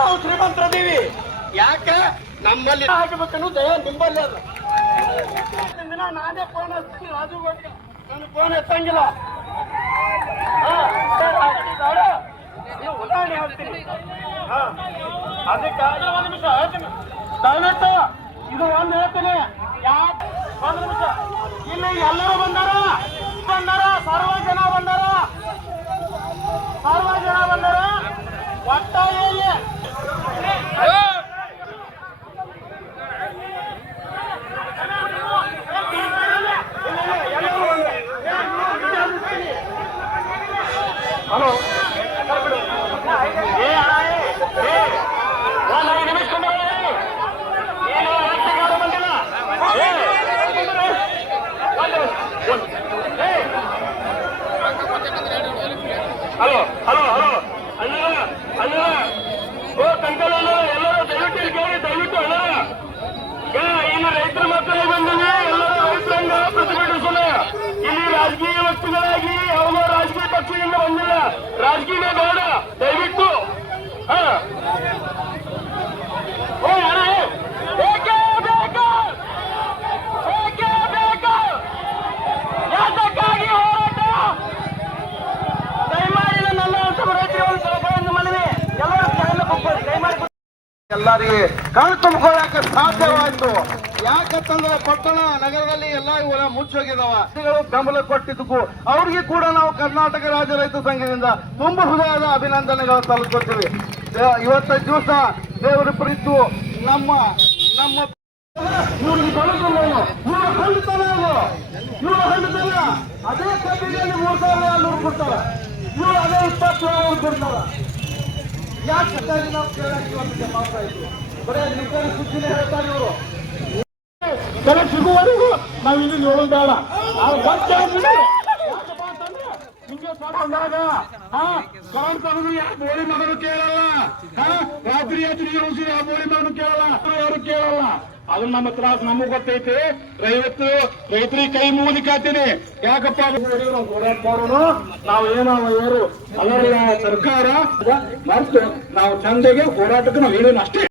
ನಾವು ಶ್ರೀಮಂತರದೀವಿ. ಯಾಕೆ ನಮ್ಮಲ್ಲಿ ಹಾಕಬೇಕನ್ನು ದಯ ನಿಂಬಲ್ಲಿ ಅಲ್ಲ. ದಿನ ನಾನೇ ಫೋನ್ ಹಚ್ತೀನಿ, ರಾಜು ಬಗ್ಗೆ ನನ್ನ ಫೋನ್ ಎತ್ತಂಗಿಲ್ಲ. ನೀವು ಉದಾಹರಣೆ ಹೇಳ್ತೀನಿ. ಅದಕ್ಕೆ ಒಂದು ನಿಮಿಷ ಹೇಳ್ತೀನಿ ದಯವಿಟ್ಟು. ಇದು ಒಂದು ಹೇಳ್ತೀನಿ. ಯಾಕೆ ಒಂದು ನಿಮಿಷ, ಇಲ್ಲಿ ಎಲ್ಲರೂ ಬಂದಾರ, ಸರ್ವ ಜನ ಬಂದಾರ, ಒಟ್ಟಾಗಿ ಹಲೋ ಹಲೋ ಹಲೋ ಹಲೋ ಅಣ್ಣ ಅಣ್ಣ ಓ ಕಂಕಲ್ ಅಣ್ಣ, ಎಲ್ಲರೂ ದಯವಿಟ್ಟು ಕೇಳಿ, ದಯವಿಟ್ಟು ಅಣ್ಣ. ಇಲ್ಲಿ ರೈತರ ಮಕ್ಕಳಿಗೆ ಬಂದಿದೆ, ಎಲ್ಲರೂ ರೈತರನ್ನ ಪ್ರತಿಭಟಿಸೋಣ. ಇಲ್ಲಿ ರಾಜಕೀಯ ವ್ಯಕ್ತಿಗಳಾಗಿ ಯಾವುದೋ ರಾಜಕೀಯ ಪಕ್ಷದಿಂದ ಬಂದಿಲ್ಲ, ರಾಜಕೀಯ ಬೇಡ ದಯವಿಟ್ಟು. ಓ ಅಣ್ಣ ಬೇಕೇ ಬೇಕು, ಬೇಕೇ ಬೇಕು. ಯಾತಕ್ಕಾಗಿ ಹೋರಾಟ? ದಯಮಾಡಿ ನನ್ನ ರೈತರು ಮನವಿ, ಎಲ್ಲರೂ ಎಲ್ಲರಿಗೆ ಕಣ್ ತುಂಬಿಕೊಳ್ಳಕ್ಕೆ ಸಾಧ್ಯವಾಯಿತು. ಯಾಕಂತಂದ್ರೆ ಪಟ್ಟಣ ನಗರದಲ್ಲಿ ಎಲ್ಲ ಇವರ ಮುಚ್ಚೋಗಿದಾವ. ಬೆಂಬಲ ಕೊಟ್ಟಿದ್ದಕ್ಕೂ ಅವ್ರಿಗೆ ಕೂಡ ನಾವು ಕರ್ನಾಟಕ ರಾಜ್ಯ ರೈತ ಸಂಘದಿಂದ ತುಂಬ ಹೃದಯದ ಅಭಿನಂದನೆಗಳು ಸಲ್ಲಿಸುತ್ತೀವಿ. ಇವತ್ತ ದಿವಸ ದೇವರ ಪ್ರೀತು ನಮ್ಮ ಇವ್ರಿಗೆ ಬರುತ್ತಿಲ್ಲ, ಇವ್ರ ಹಳ್ಳಿತನ ಇವ್ರ ಹಳ್ಳಿತನ. ಅದೇ ಕಬ್ಬಿನಲ್ಲಿ 3,400 ಕೊಡ್ತಾರ, ಇವ್ರು ಅದೇ 20,000 ಕೊಡ್ತಾರ. ಯಾಕೆ ನಾವು ಕೇಳಕ್ಕೆ ಇವತ್ತಿಗೆ ಮಾಡ್ತಾ ಇದ್ವಿ? ಬರೀ ನಿಖರ ಸುದ್ದಿನೇ ಹೇಳ್ತಾರೆ ಇವರು. ಬೆಲೆ ಸಿಗುವವರೆಗೂ ನಾವು ಇಲ್ಲಿ ನೋಡೋದು ಬೇಡ. ನಾವು ಬಂದಾಗ ನಿಮಗೆ ಬಂದಾಗ ಕರೆಂಟ್ ತಗೊಂಡು ಯಾಕೆ ಬೋಳಿ ಮಗನು ಕೇಳಲ್ಲ, ರಾತ್ರಿ ಆ ಬೋಳಿ ಮಗನು ಕೇಳಲ್ಲ, ಯಾರು ಕೇಳಲ್ಲ. ಅದನ್ನ ನಮ್ಮ ತ್ರಾಸ ನಮಗ್ ಗೊತ್ತೈತಿ. ರೈತರಿಗೆ ಕೈ ಮುಗಿಲಿಕ್ಕಾತೀನಿ. ಯಾಕಪ್ಪ ಹೋರಾಟ ಮಾಡೋಣ ನಾವು, ಏನೋ ಯಾರು ಅಲ್ಲ ಸರ್ಕಾರ ನಾವು ಚಂದಗೆ ಹೋರಾಟಕ್ಕೆ ನಾವು ಹೇಳೋಣ ಅಷ್ಟೇ.